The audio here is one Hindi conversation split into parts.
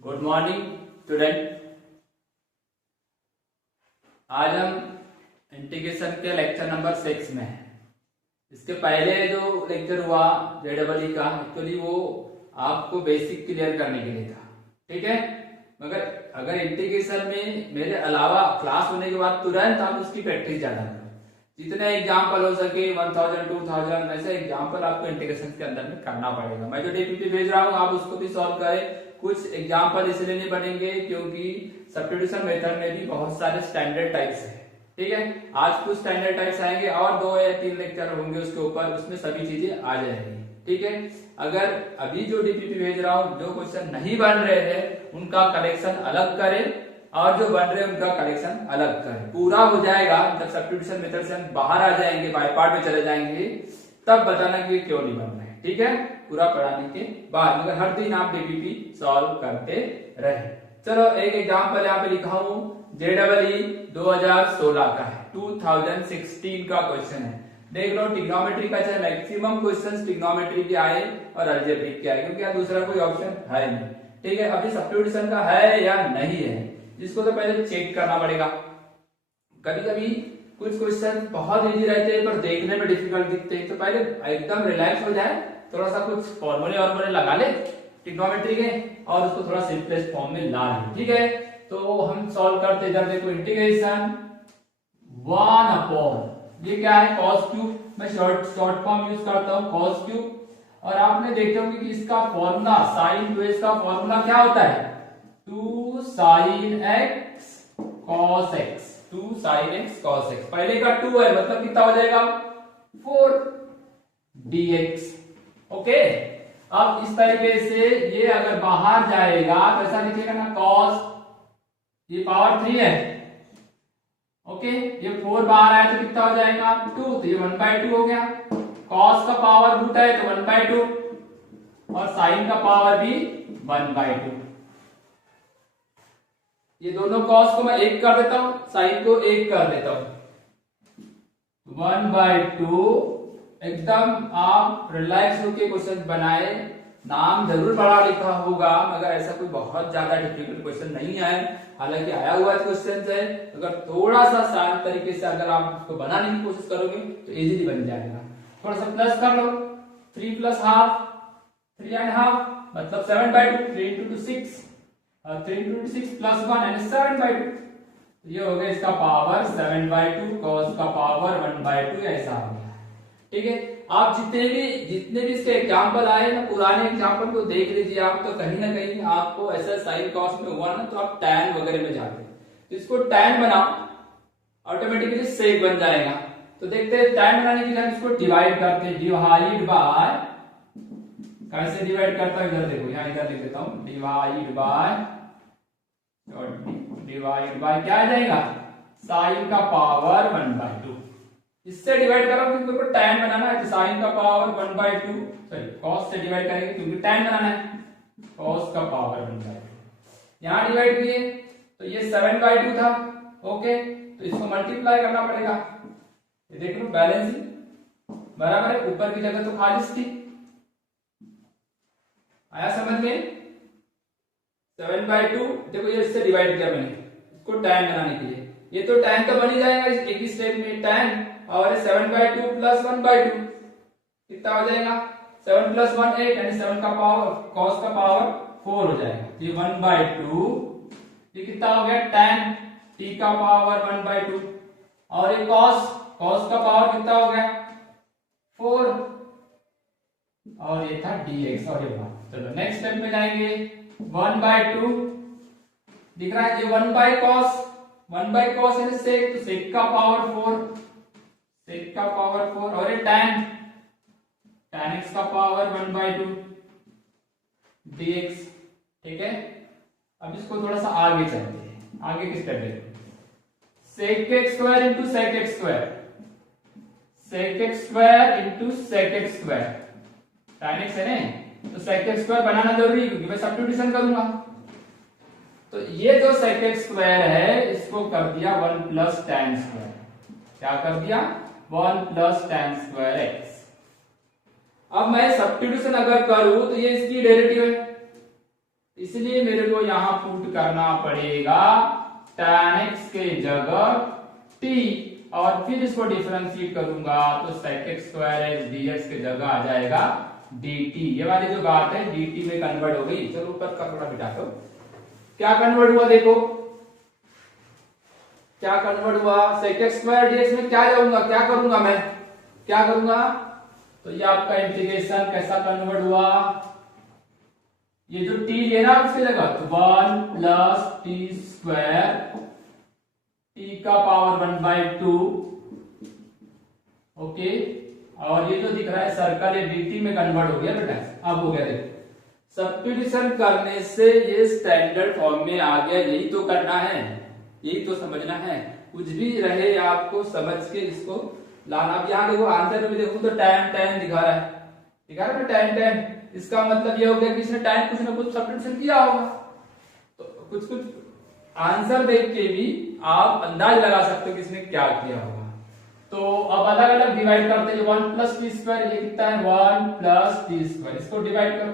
Good morning student. आज हम इंटीग्रेशन के लेक्चर नंबर 6 में हैं। इसके पहले जो लेक्चर हुआ JEE का, एक्चुअली वो आपको बेसिक क्लियर करने के लिए था, ठीक है। मगर अगर इंटीग्रेशन में मेरे अलावा क्लास होने के बाद तुरंत आप उसकी प्रैक्टिस ज्यादा करो। जितने एग्जाम्पल हो सके 1000 2000 ऐसे एग्जाम्पल आपको इंटीग्रेशन के अंदर में करना पड़ेगा। मैं जो DPP भेज रहा हूँ आप उसको भी सॉल्व करें। कुछ एग्जाम्पल इसलिए नहीं बनेंगे क्योंकि सब्स्टिट्यूशन मेथड में भी बहुत सारे स्टैंडर्ड टाइप्स है, ठीक है। आज कुछ स्टैंडर्ड टाइप्स आएंगे और 2 या 3 लेक्चर होंगे उसके ऊपर, उसमें सभी चीजें आ जाएंगी, ठीक है। अगर अभी जो DPP भेज रहा हूँ जो क्वेश्चन नहीं बन रहे हैं उनका कलेक्शन अलग करें और जो बन रहे हैं उनका कलेक्शन अलग करें। पूरा हो जाएगा जब सब्स्टिट्यूशन मेथड से हम बाहर आ जाएंगे, बाय पार्ट में चले जाएंगे, तब बताना कि क्यों नहीं बन रहे हैं, ठीक है। पूरा पढ़ाने के बाद मगर हर दिन आप DPP सॉल्व करते रहे। चलो एक एग्जाम्पल यहाँ पे लिखा हूँ, JEE 2016 का है, 2016 का क्वेश्चन है। देख लो ट्रिग्नोमेट्री का चाहे मैक्सिमम क्वेश्चन ट्रिग्नोमेट्री के आए और अलजेब्रिक के आए, क्योंकि यहाँ दूसरा कोई ऑप्शन है नहीं, ठीक है। अभी सब्स्टिट्यूशन का है या नहीं है इसको तो पहले चेक करना पड़ेगा। कभी कभी कुछ क्वेश्चन बहुत इजी रहते हैं पर देखने में डिफिकल्ट दिखते हैं, तो पहले एकदम रिलैक्स हो जाए, थोड़ा सा कुछ फॉर्मूले लगा ले ट्रिग्नोमेट्री के और उसको थोड़ा सिंपलेस्ट फॉर्म में ला ले, ठीक है। तो हम सॉल्व करते इधर देखो, इंटीग्रेशन 1 अपॉन ये क्या है cos क्यूब, मैं शॉर्ट फॉर्म यूज करता हूँ cos क्यूब। और आपने देखे होंगे कि इसका फॉर्मूला sin 2x का फॉर्मूला क्या होता है 2 sin x cos x, 2 sin x cos x। पहले का 2 है मतलब कितना हो जाएगा 4 dx, ओके। अब इस तरीके से ये अगर बाहर जाएगा तो ऐसा लिखेगा ना cos, ये पावर 3 है, ओके। ये 4 बाहर आया तो कितना हो जाएगा 2, तो ये 1/2 हो गया। cos का पावर रूट है तो 1/2 और sin का पावर भी 1/2। ये दोनों cos को मैं 1 कर देता हूं, sin को 1 कर देता हूं, 1/2। एकदम आप रिलैक्स होकर क्वेश्चन बनाए। नाम जरूर पढ़ा लिखा होगा मगर ऐसा कोई बहुत ज्यादा डिफिकल्ट क्वेश्चन नहीं है, हालांकि आया हुआ क्वेश्चन है। अगर थोड़ा सा शांत तरीके से अगर आप उसको बनाने की कोशिश करोगे तो इजीली बन जाएगा। थोड़ा सा प्लस कर लो, 3 + ½ 3.5 मतलब 7/2, 3 × 2 6 और 3 × 6 + 1 यानी 7/2। ये हो गया इसका पावर 7/2, cos का पावर 1/2, ऐसा हो गया, ठीक है। आप जितने भी इसके एग्जाम्पल आए ना, पुराने एग्जाम्पल को देख लीजिए आप, तो कहीं ना कहीं आपको ऐसा साइन कॉस में हुआ ना तो आप tan वगैरह में जाते हैं, तो इसको tan बनाओ ऑटोमेटिकली सेक बन जाएगा। तो देखते हैं tan बनाने के लिए हम इसको डिवाइड करते हैं, डिवाइड बाय, कैसे डिवाइड करता हूं इधर देखो, यहाँ इधर लिख देता हूं, डिवाइड बाय क्या आ जाएगा साइन का पावर 1/2। इससे डिवाइड करो क्योंकि हमको tan बनाना है, तो sin का पावर 1/2, सॉरी cos से डिवाइड करेंगे क्योंकि tan बनाना है, cos का पावर 1/2। यहां डिवाइड किए तो ये 7/2 था, ओके। तो इसको मल्टीप्लाई करना पड़ेगा, ये देख लो बैलेंसिंग बराबर है, ऊपर की जगह तो खाली थी। आया समझ में 7/2, देखो ये इससे डिवाइड किया मैंने इसको tan बनाने के लिए, ये तो tan तो बन ही जाएगा एक ही स्टेप में tan, और 7/2 + 1/2 कितना हो जाएगा 7 + 1 8, यानी 7 का पावर cos का पावर 4 हो जाएगा। ये 1/2, ये कितना हो गया tan t का पावर 1/2 और ये cos का पावर कितना हो गया 4 और ये था dx और ये 1। चलो नेक्स्ट स्टेप में जाएंगे, 1/2 दिख रहा है, ये 1/cos यानी sec, तो sec का पावर 4, sec का पावर 4 और ये tan x का पावर 1/2 dx, ठीक है। अब इसको थोड़ा सा आगे चलते हैं, आगे किस स्टेप देखो, sec x² × sec x², sec x² × sec x², tan x है ना, तो sec x² बनाना जरूरी है क्योंकि मैं सब्स्टिट्यूशन करूंगा। तो ये जो sec x² है इसको कर दिया 1 + tan², क्या कर दिया 1 + tan²x। अब मैं सब्स्टिट्यूशन अगर करूं तो ये इसकी डेरिवेटिव है, इसलिए मेरे को यहां पुट करना पड़ेगा tan x के जगह t, और फिर इसको डिफरेंशिएट करूंगा तो sec x square x dx के जगह आ जाएगा dt। ये वाली जो बात है dt में कन्वर्ट हो गई। चलो ऊपर का थोड़ा बिठा दो, क्या कन्वर्ट हुआ देखो, क्या कन्वर्ट हुआ, sec x स्क्वायर dx में क्या जाऊंगा, क्या करूंगा मैं, क्या करूंगा, तो ये आपका इंटीग्रेशन कैसा कन्वर्ट हुआ, ये जो t लेना उसकी जगह तो 1 प्लस टी स्क्वायर t का पावर 1/2, ओके, और ये जो दिख रहा है सर्कल ये dt में कन्वर्ट हो गया बेटा। अब हो गया देखो, सब्स्टिट्यूशन करने से ये स्टैंडर्ड फॉर्म में आ गया। यही तो करना है, यही तो समझना है, कुछ भी रहे आपको समझ के इसको लाना। अब यहाँ देखो आंसर में देखो तो tan दिखा रहा है, दिखा रहा है tan, इसका मतलब ये हो गया कि इसने tan कुछ ना कुछ सब्स्टिट्यूशन किया होगा। तो कुछ कुछ आंसर देख के भी आप अंदाज लगा सकते हो कि इसने क्या किया होगा। तो अब अलग अलग डिवाइड करते हैं, 1 प्लस टी स्क्वायर, ये कितना है 1 प्लस टी स्क्वायर, इसको डिवाइड करो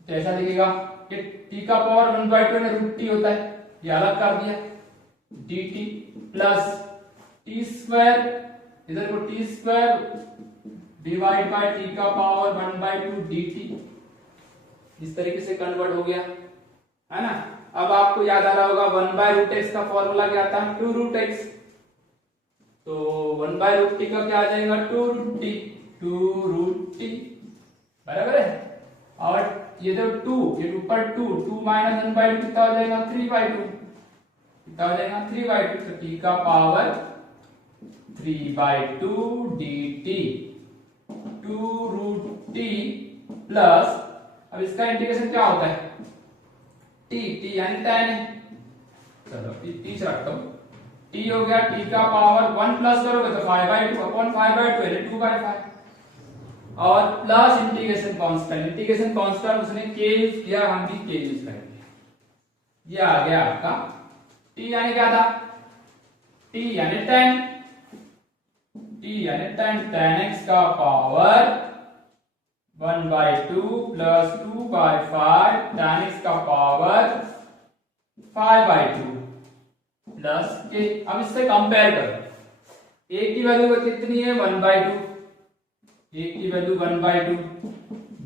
तो ऐसा दिखेगा कि t का पावर 1/2 में रूट टी होता है, ये अलग कर दिया, dt प्लस टी स्क्वायर, इधर को T square divide by T का पावर 1/2 dt, इस तरीके से कन्वर्ट हो गया, है ना। अब आपको याद आ रहा होगा 1/√x का फॉर्मूला क्या था, 2√x, तो 1/√t का क्या आ जाएगा 2√t, बराबर है। और ये जो 2, ये ऊपर 2 माइनस 1/2 कितना हो जाएगा 3/2, कितना हो जाएगा 3/2, तो t का पावर 3/2 dt, 2√t प्लस, अब इसका इंटीग्रेशन क्या होता है t यानी tan है, चलो t से रखता हूं, t हो गया t का पावर 1 प्लस करोगे तो 5/2 अपॉन 5/2 यानी 2/5, और प्लस इंटीग्रेशन कांस्टेंट उसने k यूज किया, हम भी k यूज करेंगे, ये आ गया आपका t यानी क्या था, t यानी tan x का पावर 1/2 प्लस 2/5 tan x का पावर 5/2 प्लस के। अब इससे कंपेयर करो, a की वैल्यू कितनी है 1/2, a की वैल्यू 1/2,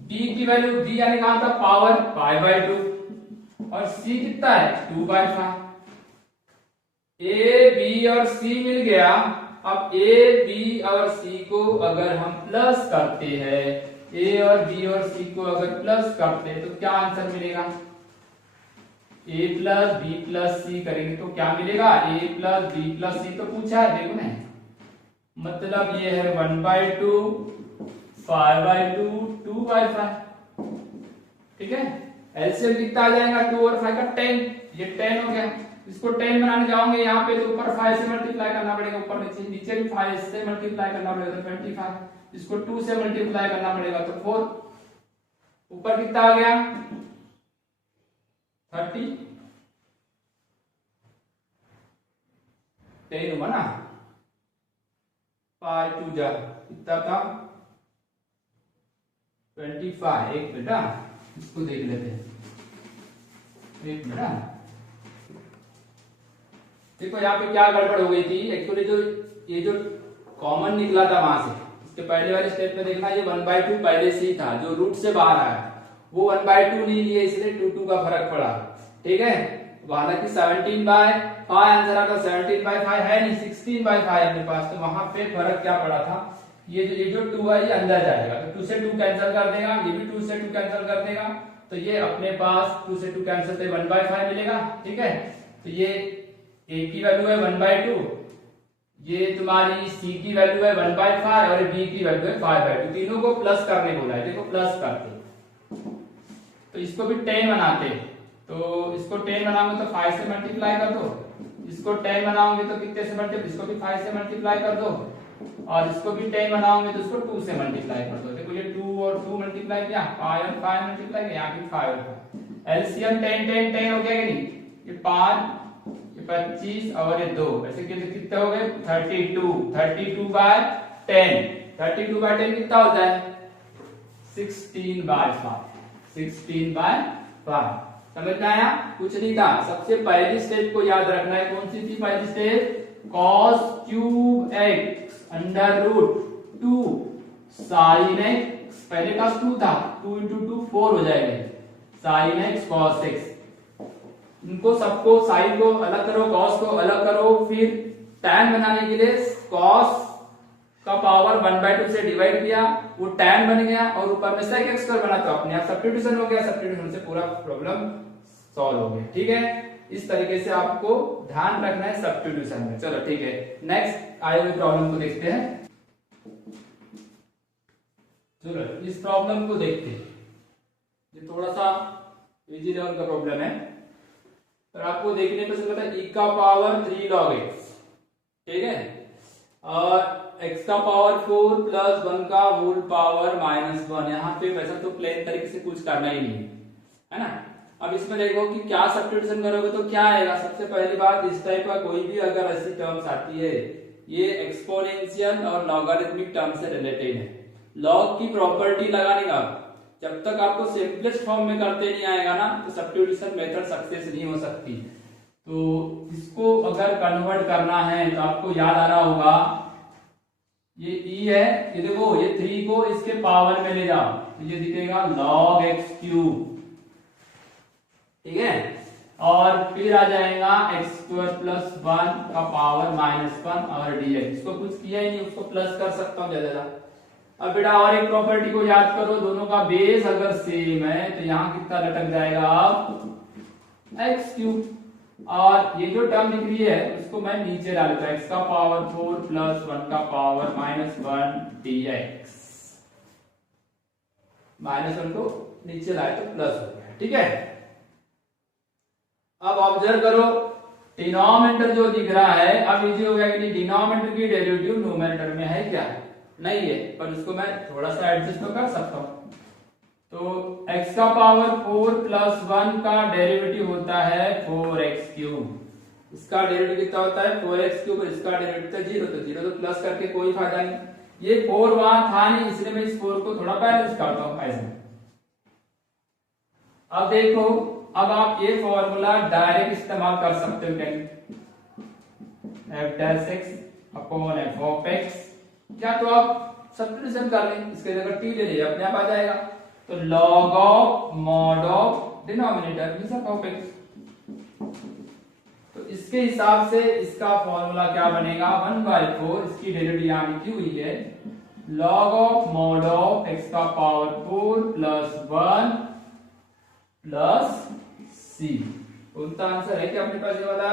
b की वैल्यू, b यानी कहां था पावर 5/2, और c कितना है 2/5, a b और c मिल गया। अब a b और c को अगर हम प्लस करते हैं, a और b और c को अगर प्लस करते हैं तो क्या आंसर मिलेगा, a plus b plus c करेंगे तो क्या मिलेगा, a plus b plus c तो पूछा है देखो ना, मतलब ये है 1/2 5/2 2/5, ठीक है। एलसीएम कितना आ जाएगा 2 और 5 का 10, ये 10 हो गया। इसको 10 बनाने जाओगे यहाँ पे तो ऊपर 5 से मल्टीप्लाई करना पड़ेगा, ऊपर नीचे, नीचे भी 5 से मल्टीप्लाई करना पड़ेगा तो 25, इसको 2 से मल्टीप्लाई करना पड़ेगा तो 4, ऊपर कितना आ गया 30, 10 हुआ ना, 5 2 जा कितना था 25। एक बेटा इसको देख लेते हैं, एक मिनट देखो यहाँ पे क्या गड़बड़ हो गई थी एक्चुअली, जो ये जो कॉमन निकला था वहां से, इसके पहले वाले स्टेप में देखना ये 1/2 पहले से ही था, जो रूट से बाहर आया वो 1/2 नहीं लिए, इसलिए 2 का फर्क पड़ा, ठीक है। हालांकि 17/5 आंसर आता, 17/5 है नहीं 16/5 अपने पास, तो वहां पे फर्क क्या पड़ा था, ये जो 2 है ये अंदर जाएगा तो 2 से 2 कैंसिल कर देगा, ये भी 2 से 2 कैंसिल कर देगा, तो ये अपने पास 2 से 2 कैंसिल तो 1/5 मिलेगा, ठीक है। तो ये a की वैल्यू है 1/2, ये तुम्हारी c की वैल्यू है 1/5 और b की वैल्यू है 5/2, तीनों को प्लस करने बोला है, देखो प्लस करते, तो इसको भी 10 बनाते, तो इसको 10 बनाओगे तो 5 से मल्टीप्लाई कर दो, इसको 10 बनाओगे तो कितने से मल्टीप्लाई, इसको भी 5 से मल्टीप्लाई कर दो, और इसको भी 10 बनाओगे तो इसको 2 से मल्टीप्लाई कर दो, देखो ये 2 और 2 मल्टीप्लाई किया, 5 और 5 मल्टीप्लाई किया, यहाँ भी 5 और 5, एलसीएम 10 10 10 हो गया कि नहीं, ये 5 25 और ये 2, ऐसे कितने हो गए 32, 32/10, 32/10 कितना होता है 16/5, 16/5। समझ में आया? कुछ नहीं था। सबसे पहली स्टेप को याद रखना है। कौन सी थी पहली step? cos cube x under root 2 sin x, पहले का 2 था, 2 इंटू 2 4 हो जाएगा, sin x cos x। इनको सबको साइन को अलग करो, cos को अलग करो, फिर tan बनाने के लिए cos का पावर 1/2 से डिवाइड किया, वो tan बन गया और ऊपर में sec x स्क्वायर बना, तो अपने आप सब्स्टिट्यूशन हो गया। सब्स्टिट्यूशन से पूरा प्रॉब्लम सॉल्व हो गया। ठीक है, इस तरीके से आपको ध्यान रखना है सब्स्टिट्यूशन में। चलो ठीक है, नेक्स्ट आए हुए प्रॉब्लम को देखते हैं। चलो इस प्रॉब्लम को देखते हैं। ये थोड़ा सा इजी लेवल का प्रॉब्लम है, पर आपको देखने पे समझ आता है। e का पावर 3 log x, ठीक है, और x का पावर 4 प्लस 1 का होल पावर -1। यहाँ पे वैसा तो प्लेन तरीके से कुछ करना ही नहीं है ना। अब इसमें देखो कि क्या सब्स्टिट्यूशन करोगे तो क्या आएगा। सबसे पहली बात, इस टाइप का कोई भी अगर ऐसी टर्म्स आती है, ये एक्सपोनेंशियल और लॉगरिथमिक टर्म से रिलेटेड है। लॉग की प्रॉपर्टी लगाने का जब तक आपको सिंपलेस्ट फॉर्म में करते नहीं आएगा ना, तो सब्स्टिट्यूशन मेथड सक्सेस नहीं हो सकती। तो इसको अगर कन्वर्ट करना है तो आपको याद आ रहा होगा, ये e है, ये देखो ये 3 को इसके पावर में ले जाओ तो ये दिखेगा log x क्यूब, ठीक है, और फिर आ जाएगा x स्क्वायर प्लस 1 का पावर -1 और dx। इसको कुछ किया ही नहीं, उसको प्लस कर सकता हूं ज्यादा। अब बेटा और एक प्रॉपर्टी को याद करो, दोनों का बेस अगर सेम है तो यहाँ कितना लटक जाएगा अब x क्यूब, और ये जो टर्म दिख रही है उसको मैं नीचे डाल दूंगा, x का पावर 4 प्लस 1 का पावर -1 dx। -1 को नीचे लाए तो प्लस हो गया, ठीक है। अब ऑब्जर्व करो, डिनोमिनेटर जो दिख रहा है, अब इजी हो गया कि डिनोमिनेटर की डेरिवेटिव न्यूमरेटर में है क्या? नहीं है, पर उसको मैं थोड़ा सा एडजस्ट तो कर सकता हूं। तो x का पावर 4 प्लस 1 का डेरिवेटिव होता है 4x क्यूब। इसका डेरिवेटिव कितना होता है? 4x cube. इसका डेरिवेटिव तो 0, तो 0 तो प्लस करके कोई फायदा नहीं। ये 4 वहां था नहीं, इसलिए मैं इस 4 को थोड़ा बैलेंस करता हूं ऐसे। अब देखो, अब आप ये फॉर्मूला डायरेक्ट इस्तेमाल कर सकते हो, f dash x upon f of x, या तो आप सब्स्टिट्यूशन कर लें, इसके जगह t ले लीजिए, अपने आप आ जाएगा। तो log of mod of denominator of x, तो इसके हिसाब से इसका फॉर्मूला क्या बनेगा? 1/4, इसकी डेरिवेटिव यहां लिखी हुई है, log of mod of x का पावर 4 प्लस 1 प्लस c। उनका आंसर है क्या अपने पास ये वाला?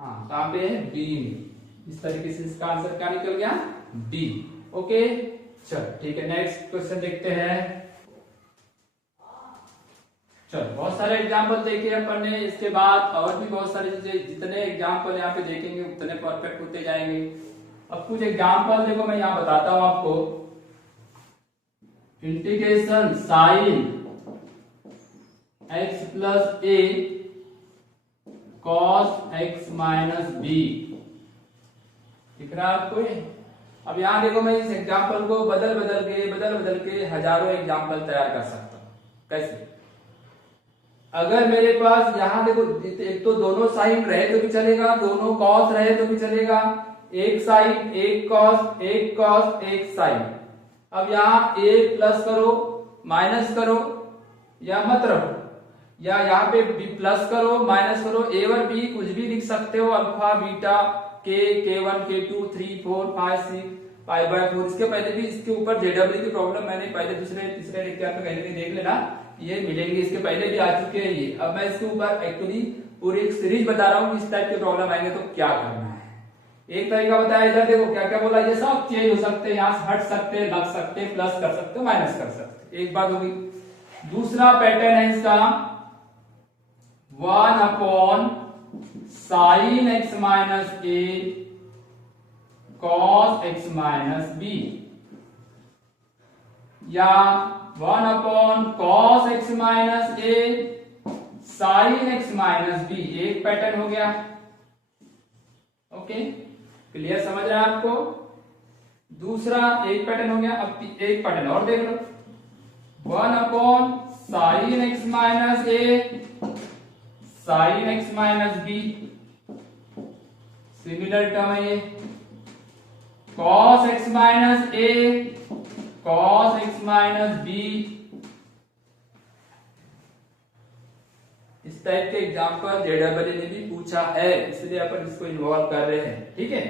हाँ, कहां पे है? डी में। इस तरीके से इसका आंसर क्या निकल गया? डी। ओके, चल ठीक है, नेक्स्ट क्वेश्चन देखते हैं। चलो बहुत सारे एग्जाम्पल देखे अपन ने, इसके बाद और भी बहुत सारी चीजें, जितने एग्जाम्पल यहाँ पे देखेंगे उतने परफेक्ट होते जाएंगे। अब कुछ एग्जाम्पल देखो, मैं यहाँ बताता हूं आपको। Integration sine x plus a cos x minus b, दिख रहा है आपको ये? अब यहां देखो, मैं इस एग्जाम्पल को बदल बदल के हजारों एग्जाम्पल तैयार कर सकता हूं। कैसे? अगर मेरे पास यहां देखो, एक तो दोनों साइन रहे तो भी चलेगा, दोनों कॉस रहे तो भी चलेगा, एक साइन एक कॉस एक साइन। अब यहां a प्लस करो माइनस करो या मत रखो, या यहाँ पे b प्लस करो माइनस करो, a और b कुछ भी लिख सकते हो, alpha beta k k1 k2 3 4 5 6 π/4। इसके पहले भी इसके ऊपर जेडब्ल्यू की प्रॉब्लम मैंने पहले दूसरे तीसरे लेक्चर में कहीं देख लेना, ये मिलेंगे, इसके पहले भी आ चुके हैं ये। अब मैं इसके ऊपर एक्चुअली पूरी एक सीरीज बता रहा हूँ, इस टाइप के प्रॉब्लम आएंगे तो क्या करना है। एक तरीका बताया, इधर देखो क्या क्या बोला, ये सब चेंज हो सकते हैं, यहाँ से हट सकते हैं, लग सकते हैं, प्लस कर सकते हो, माइनस कर सकते, एक बात होगी। दूसरा पैटर्न है इसका 1 upon sign x minus A cos x minus B, या 1 upon cos x minus A sine x minus B. एक पैटर्न हो गया। ओके, क्लियर, समझ रहे हैं आपको? दूसरा एक पैटर्न हो गया। अब एक पैटर्न और देख लो, 1 upon sine minus A sine x minus B, similar term है ये। Cos x minus A cos x minus B, इस टाइप के एग्जाम्पल जेडबल ने भी पूछा है, इसलिए अपन इसको इन्वॉल्व कर रहे हैं। ठीक है,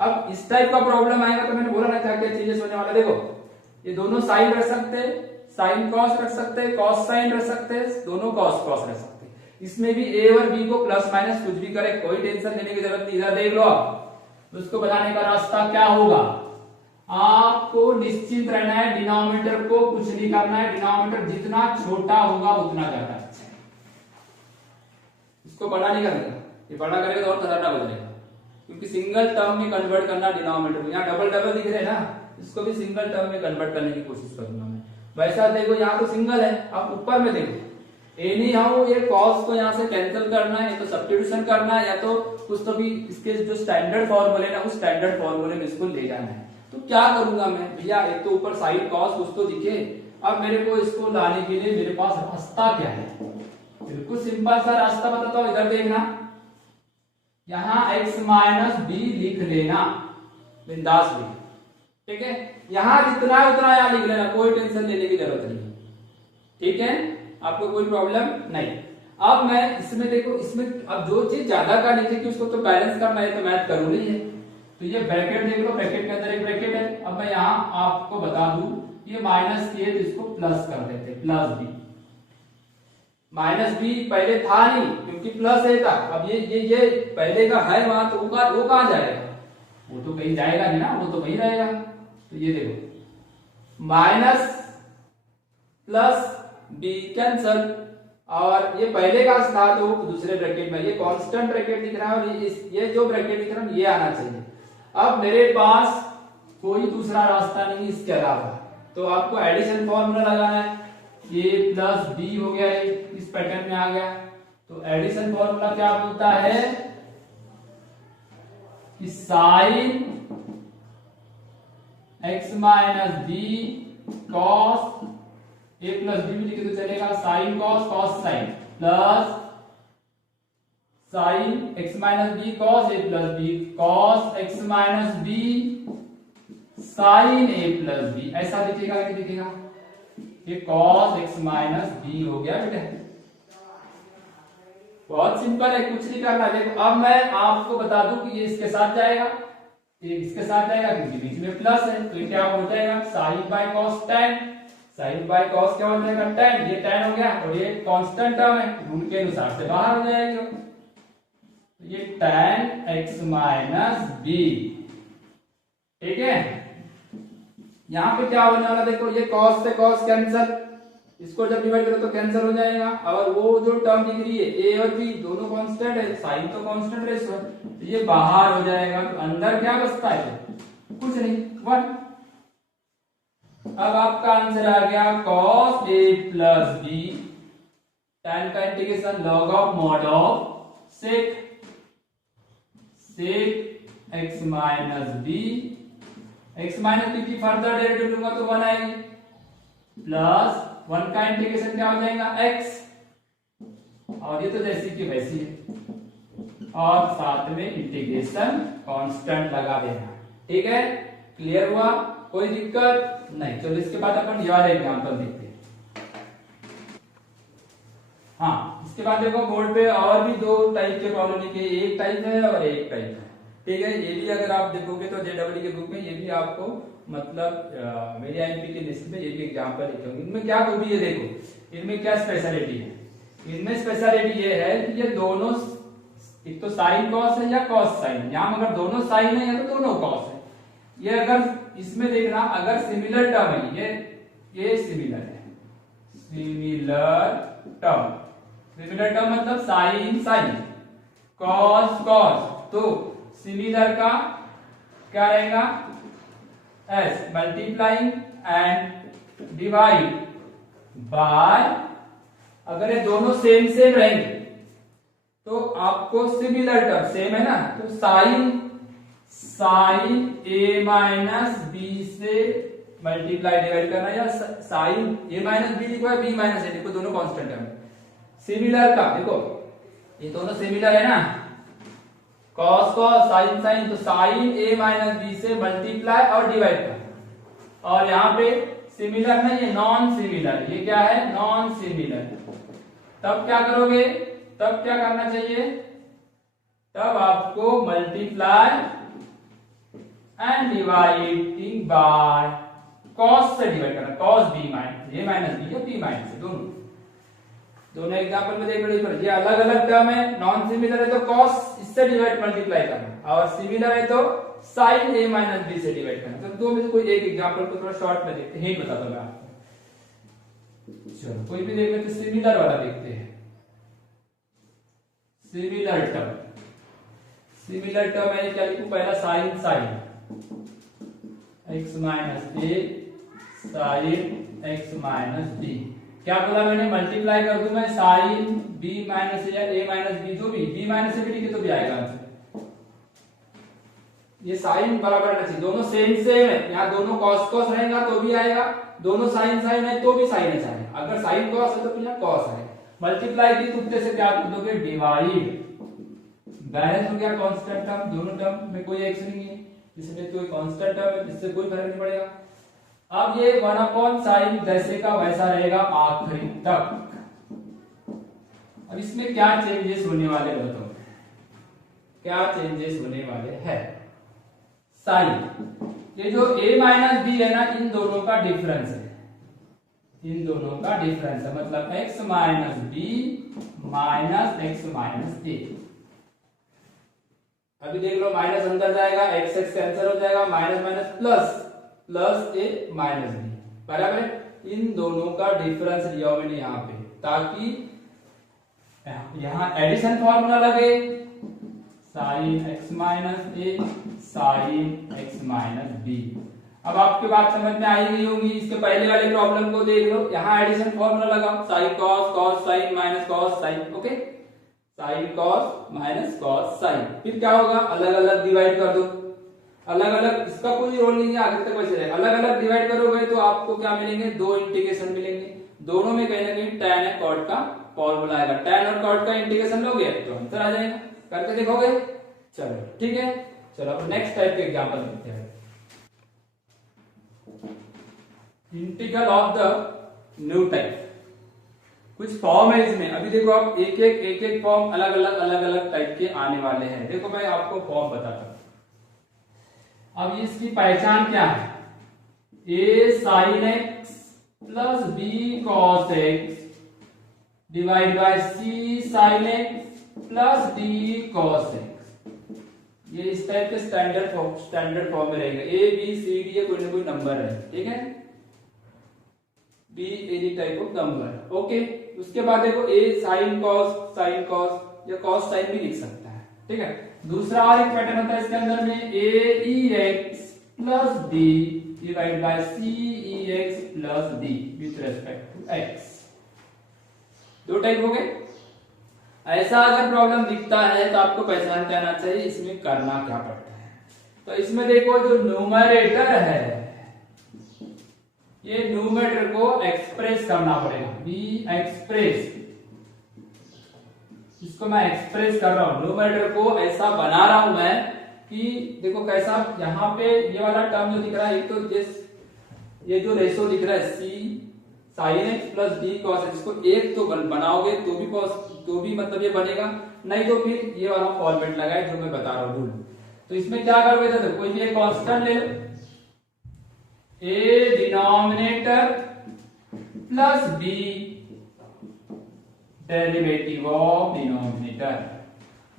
अब इस टाइप का प्रॉब्लम आएगा तो मैंने बोला ना क्या क्या चीजें सोचने वाला। देखो ये दोनों साइन रख सकते हैं, साइन कॉस रख सकते हैं, कॉस साइन रख सकते हैं, दोनों कॉस कॉस रख सकते हैं। इसमें भी ए और बी को प्लस माइनस कुछ भी करे, कोई टेंशन लेने की जरूरत नहीं। इधर देख लो आप उसको बनाने का रास्ता क्या होगा। आपको निश्चित रहना है, डिनोमिनेटर को कुछ नहीं करना है, डिनोमिनेटर जितना छोटा होगा उतना ज्यादा अच्छा है। इसको बड़ा नहीं करेगा, ये बड़ा करेगा तो और खतरनाक हो जाएगा, क्योंकि सिंगल टर्म में कन्वर्ट करना डिनोमिनेटर में। यहाँ डबल डबल दिख रहे हैं ना, इसको भी सिंगल टर्म में कन्वर्ट करने की कोशिश करूंगा मैं। वैसा देखो यहाँ तो सिंगल है, अब ऊपर में देखो एनी हाउ ये कॉस को यहाँ से कैंसिल करना है, या तो सब्स्टिट्यूशन करना है, या तो कुछ तो भी इसके जो स्टैंडर्ड फॉर्मूले ना उस स्टैंडर्ड फॉर्मूले में इसको ले जाना है। तो क्या करूंगा मैं भैया, एक तो ऊपर साइन कॉस कुछ तो दिखे, अब मेरे को इसको लाने के लिए मेरे पास रास्ता क्या है। बिल्कुल सिंपल सा रास्ता बताता हूं, इधर देखना, यहां x माइनस बी लिख लेना बिंदास भी। ठीक है, यहां जितना उतना यहां लिख लेना, कोई टेंशन लेने की जरूरत नहीं। ठीक है, आपको कोई प्रॉब्लम नहीं। अब मैं इसमें देखो, इसमें अब जो चीज ज्यादा का नीचे की उसको तो बैलेंस करना है, तो मैथ जरूरी है। तो ये ब्रैकेट देख लो, ब्रैकेट के अंदर एक ब्रैकेट है। अब मैं यहाँ आपको बता दूं, ये माइनस ए तो इसको प्लस कर देते, प्लस बी। माइनस बी पहले था नहीं क्योंकि प्लस ए था, अब ये पहले का है वहां, तो वो कहां जाएगा, वो तो कहीं जाएगा नहीं ना, वो तो वहीं रहेगा। तो ये देखो माइनस प्लस बी कैंसल, और ये पहले का था तो दूसरे ब्रैकेट में, ये कांस्टेंट ब्रैकेट दिख रहा है, और ये जो ब्रैकेट दिख रहा है ये आना चाहिए। अब मेरे पास कोई दूसरा रास्ता नहीं इसके अलावा, तो आपको एडिशन फॉर्मूला लगाना है। ए प्लस बी हो गया, इस पैटर्न में आ गया। तो एडिशन फॉर्मूला क्या बोलता है कि sine x minus B cos A plus B भी लिखे तो चलेगा, sine cos cos sine plus sine x minus B cos A plus B cos x minus B sine A plus B, ऐसा दिखेगा कि दिखेगा, ये cos x माइनस बी हो गया बेटा। बहुत सिंपल है, कुछ नहीं करना। देखो अब मैं आपको बता दूं कि ये इसके साथ जाएगा, ये इसके साथ जाएगा क्योंकि बीच में प्लस है, तो ये क्या हो जाएगा sine by cos tan, sine by cos क्या हो जाएगा tan, ये tan हो गया, और ये कांस्टेंट टर्म है, रूल के अनुसार से बाहर हो जाएगी। तो ये tan x माइनस बी। ठीक है, यहां पे क्या होने वाला देखो, ये cos से cos कैंसिल, इसको जब डिवाइड करो तो कैंसिल हो जाएगा, और वो जो टर्म दिख रही है a और b दोनों कांस्टेंट है, साइन तो कांस्टेंट रेशो है, तो ये बाहर हो जाएगा। तो अंदर क्या बचता है, कुछ नहीं, 1। अब आपका आंसर आ गया cos a plus b tan का integration log of mod of sec x minus b, x minus B की फर्दर डेरिवेटिव लूंगा तो 1 आएगी, प्लस 1 का इंटीग्रेशन क्या हो जाएगा x, और ये तो जैसी की वैसी है, और साथ में इंटीग्रेशन कांस्टेंट लगा देना। ठीक है, क्लियर हुआ, कोई दिक्कत नहीं। चलो इसके बाद अपन ये वाला एग्जांपल देखते हैं। हाँ, इसके बाद देखो बोर्ड पे और भी 2 टाइप के प्रॉब्लम लिखे, एक टाइप है और एक टाइप है। ठीक है, ये भी अगर आप देखोगे तो जेडब्ल्यू के बुक में ये भी आपको मतलब मेरी आईएमपी की लिस्ट में ये भी एग्जांपल लिखे होंगे। इनमें क्या खूबी है देखो, इनमें क्या स्पेशलिटी है, इनमें स्पेशलिटी ये है कि ये दोनों, एक तो साइन कॉस है या कॉस साइन, यहाँ अगर दोनों साइन है या तो दोनों कॉस है। ये अगर इसमें देखना, अगर सिमिलर टर्म है, ये सिमिलर है, सिमिलर टर्म, सिमिलर टर्म मतलब साइन साइन कॉस कॉस, तो सिमिलर का क्या रहेगा S, multiplying and divide by, अगर ये दोनों सेम सेम रहेंगे तो आपको सिमिलर टर्म सेम है ना, तो साइन ए माइनस बी से मल्टीप्लाई डिवाइड करना, या साइन ए माइनस बी लिखो या बी माइनस ए लिखो, दोनों कांस्टेंट है। सिमिलर का देखो ये दोनों सिमिलर है ना, कॉस कॉस साइन साइन, तो साइन ए माइनस बी से मल्टीप्लाई और डिवाइड करना। और यहाँ पे सिमिलर नहीं है, नॉन सिमिलर, ये क्या है नॉन सिमिलर। तब क्या करोगे, तब क्या करना चाहिए, तब आपको multiply and dividing by cos से डिवाइड करना, कॉस बी माइनस ए माइनस बी या बी माइनस ए, दोनों एग्जांपल में देख लो, ये अलग अलग टर्म है, नॉन सिमिलर है तो कॉस इससे डिवाइड मल्टीप्लाई करना, और सिमिलर है तो साइन ए माइनस बी से डिवाइड करना। तो दो में से कोई एक एग्जांपल को थोड़ा शॉर्ट में देखते हैं, बताता हूं मैं आपको। चलो कोई भी देख लेते, सिमिलर वाला देखते हैं। सिमिलर टर्म, सिमिलर टर्म है क्या लिखूं, पहला sign sign x minus A sign x minus B, क्या बोला मैंने, मल्टीप्लाई कर दूं मैं साइन b माइनस या a माइनस बी, जो भी b माइनस बी लिखे तो भी आएगा आंसर। ये साइन बराबर रहना चाहिए, दोनों सेम सेम है, यहाँ दोनों कॉस कॉस रहेगा तो भी आएगा, दोनों साइन साइन है तो भी साइन आएगा, अगर साइन कॉस है तो यहाँ कॉस है। मल्टीप्लाई की तुक्ते से क्या कर दोगे, डिवाइड, बैलेंस हो गया कांस्टेंट टर्म, दोनों टर्म में कोई एक्स नहीं है, इसमें कोई कांस्टेंट टर्म है, इससे कोई फर्क नहीं पड़ेगा। अब ये 1 अपॉन साइन जैसे का वैसा रहेगा आखिरी तक। अब इसमें क्या चेंजेस होने वाले बताओ, क्या चेंजेस होने वाले हैं। साइन, ये जो a माइनस बी है ना, इन दोनों का डिफरेंस है, इन दोनों का डिफरेंस है, मतलब x minus B minus x minus A. अभी देख लो माइनस अंदर जाएगा, एक्स एक्स कैंसिल हो जाएगा, माइनस माइनस प्लस, प्लस ए माइनस बी बराबर है। इन दोनों का डिफरेंस लिया मैंने यहाँ पे, ताकि यहाँ एडिशन फॉर्मूला लगे, sign x minus A sine x minus B. अब आपके बात समझ में आई गई होगी। इसके पहले वाले प्रॉब्लम को देख लो, यहाँ एडिशन फॉर्मूला लगाओ, sign cos cos sign minus cos sine, okay, sine cos minus cos sine. फिर क्या होगा, अलग अलग डिवाइड कर दो, अलग अलग, इसका कोई रोल नहीं है, आगे तक वैसे रहेगा। अलग अलग डिवाइड करोगे तो आपको क्या मिलेंगे, दो इंटीग्रेशन मिलेंगे, दोनों में कहीं ना कहीं tan एंड cot का फॉर्मूला आएगा, tan और cot का इंटीग्रेशन लोगे तो आंसर आ जाएगा। करके देखोगे, चलो ठीक है। चलो अब नेक्स्ट टाइप के एग्जांपल देखते हैं, integral of the new type. कुछ फॉर्म है इसमें, अभी देखो आप एक एक फॉर्म अलग अलग टाइप के आने वाले हैं। देखो मैं आपको फॉर्म बताता हूं। अब इसकी पहचान क्या है, a sin x plus b cos x divide by c sin x plus d cos x। ये इस टाइप के स्टैंडर्ड फॉर्म में रहेगा। a b c d कोई ना कोई नंबर है, ठीक है, b any type of number, okay. उसके बाद देखो a sin cos या cos sin भी लिख सकता है, ठीक है। दूसरा और एक पैटर्न होता है इसके अंदर में, a e x plus d divide by c e x plus d with respect to x। दो टाइप हो गए। ऐसा अगर प्रॉब्लम दिखता है तो आपको पहचान के आना चाहिए इसमें करना क्या पड़ता है। तो इसमें देखो जो न्यूमरेटर है, ये न्यूमरेटर को एक्सप्रेस करना पड़ेगा, बी एक्सप्रेस, इसको मैं एक्सप्रेस कर रहा हूं, न्यूमरेटर को ऐसा बना रहा हूं मैं कि देखो कैसा, यहाँ पे ये वाला टर्म जो दिख रहा है, एक तो ये जो रेशो दिख रहा है c sin x plus d cos x, इसको एक तो बनाओगे तो भी मतलब ये बनेगा, नहीं तो फिर ये वाला फॉर्मेट लगाए जो मैं बता रहा हूँ रूल। तो इसमें क्या करोगे, तो कोई भी एक कांस्टेंट ले लो, a denominator plus b derivative of denominator,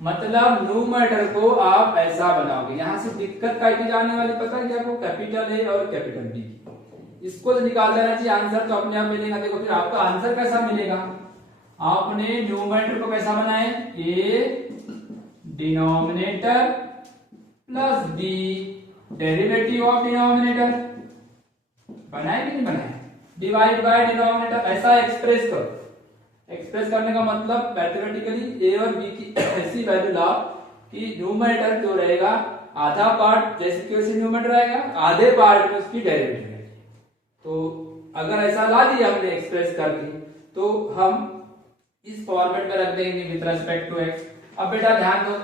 मतलब न्यूमरेटर को आप ऐसा बनाओगे। यहां से दिक्कत काय की जाने वाली पता है क्या आपको, कैपिटल ए और कैपिटल बी, इसको तो निकाल देना चाहिए, आंसर तो अपने आप मिलेगा। देखो फिर आपका आंसर कैसा मिलेगा, आपने न्यूमरेटर को कैसा बनाए, A denominator plus B derivative of denominator, बनाए कि नहीं बनाए, डिवाइड बाय डिनोमिनेटर, ऐसा एक्सप्रेस करो। एक्सप्रेस करने का मतलब मैथमेटिकली a और b की ऐसी वैल्यू लाओ कि न्यूमरेटर जो रहेगा आधा पार्ट जैसे कि वैसे न्यूमरेटर रहेगा, आधे पार्ट में उसकी डेरिवेटिव रहेगी, तो अगर ऐसा ला दिया हमने एक्सप्रेस करके तो हम इस फॉर्मेट में रख देंगे विद रिस्पेक्ट टू एक्स। अब बेटा ध्यान दो,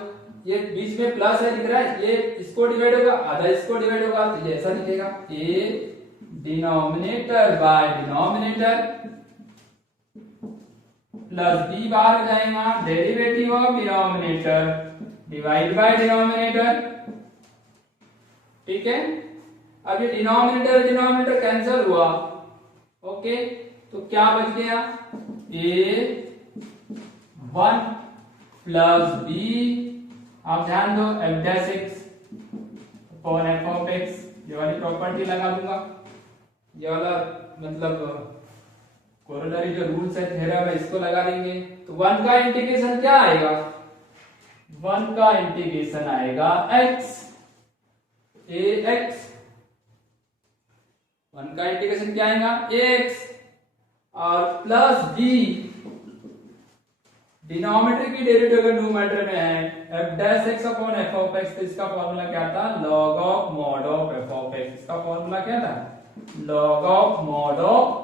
ये बीच में प्लस है दिख रहा है, ये इसको डिवाइड होगा, आधा इसको डिवाइड होगा, तो ये ऐसा दिखेगा A denominator by denominator plus B बाहर हो जाएगा, derivative of denominator divide by denominator. ठीक है, अब ये डिनोमिनेटर कैंसिल हुआ, ओके, तो क्या बच गया, ए 1 प्लस बी, आप ध्यान दो F dash x upon F of x, ये वाली प्रॉपर्टी लगा दूंगा, ये वाला मतलब कोरोलरी जो रूल्स है थ्योरम है इसको लगा देंगे। तो 1 का इंटीग्रेशन क्या आएगा, 1 का इंटीग्रेशन आएगा x ए एक्स, 1 का इंटीग्रेशन क्या आएगा ax और प्लस b, डिनोमिनेटर की डेरिवेटिव अगर न्यूमरेटर में है f dash x upon f of x, तो इसका फॉर्मूला क्या था, log of mod of f of x, इसका फॉर्मूला क्या था, log of mod of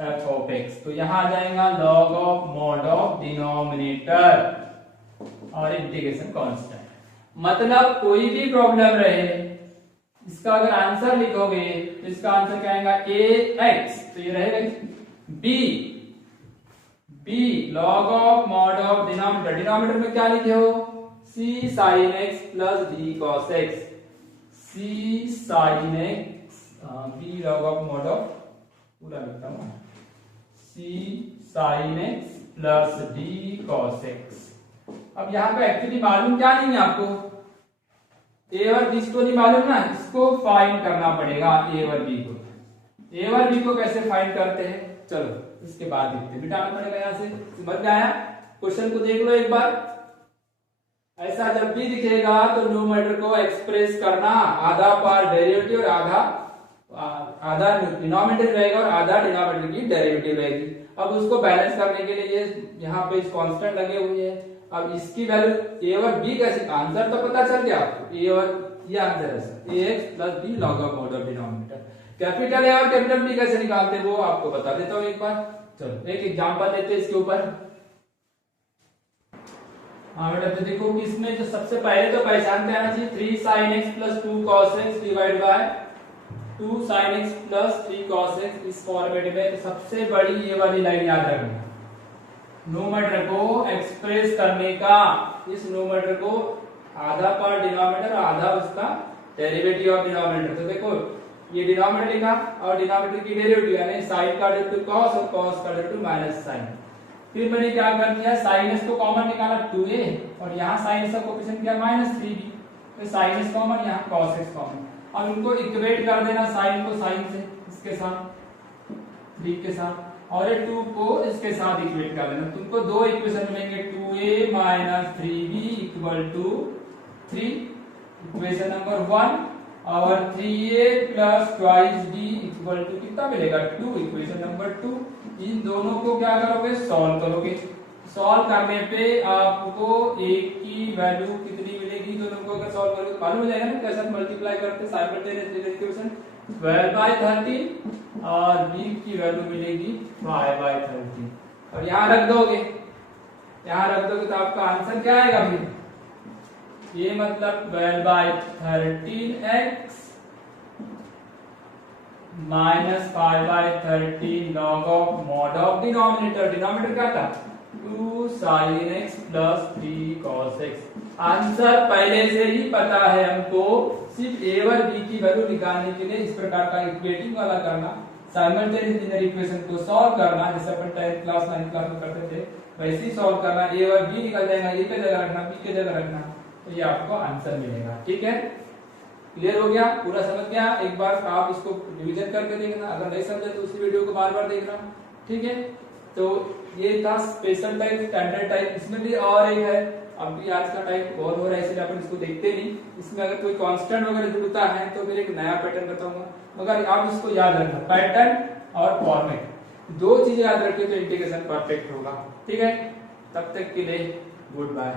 f of x। तो यहां आ जाएगा log of mod of denominator और इंटीग्रेशन कांस्टेंट। मतलब कोई भी प्रॉब्लम रहे, इसका अगर आंसर लिखोगे तो इसका आंसर क्या आएगा ax, तो ये रहेगा b log of mod of denominator, denominator में क्या लिखे हो c sin x plus d cos x, c sin x, b log of mod of, पूरा लिखता हूं, c sin x plus d cos x। अब यहाँ पे एक्चुअली मालूम क्या नहीं है आपको, a और b को नहीं मालूम ना, इसको फाइंड करना पड़ेगा a और b को। a और b को कैसे फाइंड करते हैं, चलो इसके बाद देखते हैं, मिटाना पड़ेगा यहाँ से, समझ में आया, क्वेश्चन को देख लो एक बार। ऐसा जब भी दिखेगा तो न्यूमरेटर को एक्सप्रेस करना, आधा पार्ट डेरिवेटिव और आधा डिनोमिनेटर रहेगा और आधा डिनोमिनेटर की डेरिवेटिव रहेगी। अब उसको बैलेंस करने के लिए ये यहाँ पे कांस्टेंट लगे हुए हैं, अब इसकी वैल्यू a और b कैसे, आंसर तो पता चल गया आपको, a और ये आंसर है ax plus b log of mod of denominator. Capital A और कैपिटल बी कैसे निकालते हैं वो आपको बता देता हूं एक बार। चलो एक एग्जांपल लेते हैं इसके ऊपर। हाँ बेटा, तो देखो कि इसमें जो सबसे पहले तो पहचानते आना चाहिए 3 sin x plus 2 cos x divide by 2 sin x plus 3 cos x, इस फॉर्मेट में तो सबसे बड़ी ये वाली लाइन याद रखना, न्यूमरेटर को एक्सप्रेस करने का, इस न्यूमरेटर को आधा पार्ट डिनोमिनेटर आधा उसका डेरिवेटिव ऑफ डिनोमिनेटर। तो देखो ये डिनोमिनेटर लिखा और डिनोमिनेटर की डेरिवेटिव यानी sin का डेरिवेटिव cos और cos का डेरिवेटिव माइनस sin। फिर मैंने क्या कर दिया, sin s को कॉमन निकाला 2a और यहाँ sin s का कोएफिशिएंट क्या -3b, तो sin s कॉमन, यहाँ cos x कॉमन। अब इनको इक्वेट कर देना, sin को sin से इसके साथ 3 के साथ और ये 2 को इसके साथ इक्वेट कर देना, तुमको दो इक्वेशन मिलेंगे 2a minus 3b equal to 3, equation number 1, और 3a plus twice b equal to कितना मिलेगा 2, इक्वेशन नंबर 2। इन दोनों को क्या करोगे, सॉल्व करोगे। सॉल्व करने पे आपको a की वैल्यू कितनी मिलेगी, दोनों को अगर सॉल्व करोगे तो मालूम हो जाएगा ना कैसे मल्टीप्लाई करते हैं साइमल्टेनियस इक्वेशन। 12/13 और b की वैल्यू मिलेगी 5/13 और यहाँ रख दोगे, यहाँ रख दोगे तो आपका आंसर क्या आएगा फिर, ये मतलब 12/13x minus 5/13 log of mod of denominator, denominator क्या था 2 sin x plus 3 cos x। Answer पहले से ही पता है हमको, सिर्फ a और b की वैल्यू निकालने के लिए इस प्रकार का इक्वेटिंग वाला करना, साइमल्टेनियस लिनियर इक्वेशन को सॉल्व करना, जैसे अपन 10th क्लास 9th क्लास में करते थे वैसे ही सॉल्व करना, a और b निकल जाएगा, a की जगह रखना b की जगह रखना, तो ये आपको आंसर मिलेगा। ठीक है, क्लियर हो गया, पूरा समझ गया। एक बार आप इसको रिवीजन करके देखना, अगर नहीं समझे तो उसी वीडियो को बार बार देखना। ठीक है, तो ये था स्पेशल टाइप, स्टैंडर्ड टाइप, इसमें भी और एक है, अब भी आज का टाइप बहुत हो रहा है इसलिए अपन इसको देखते नहीं। इसमें अगर कोई कांस्टेंट वगैरह जुड़ता है तो फिर एक नया पैटर्न बताऊंगा, मगर आप इसको याद रखना, पैटर्न और फॉर्मेट दो चीजें याद रखिए तो इंटीग्रेशन परफेक्ट होगा। ठीक है, तब तक के लिए गुड बाय।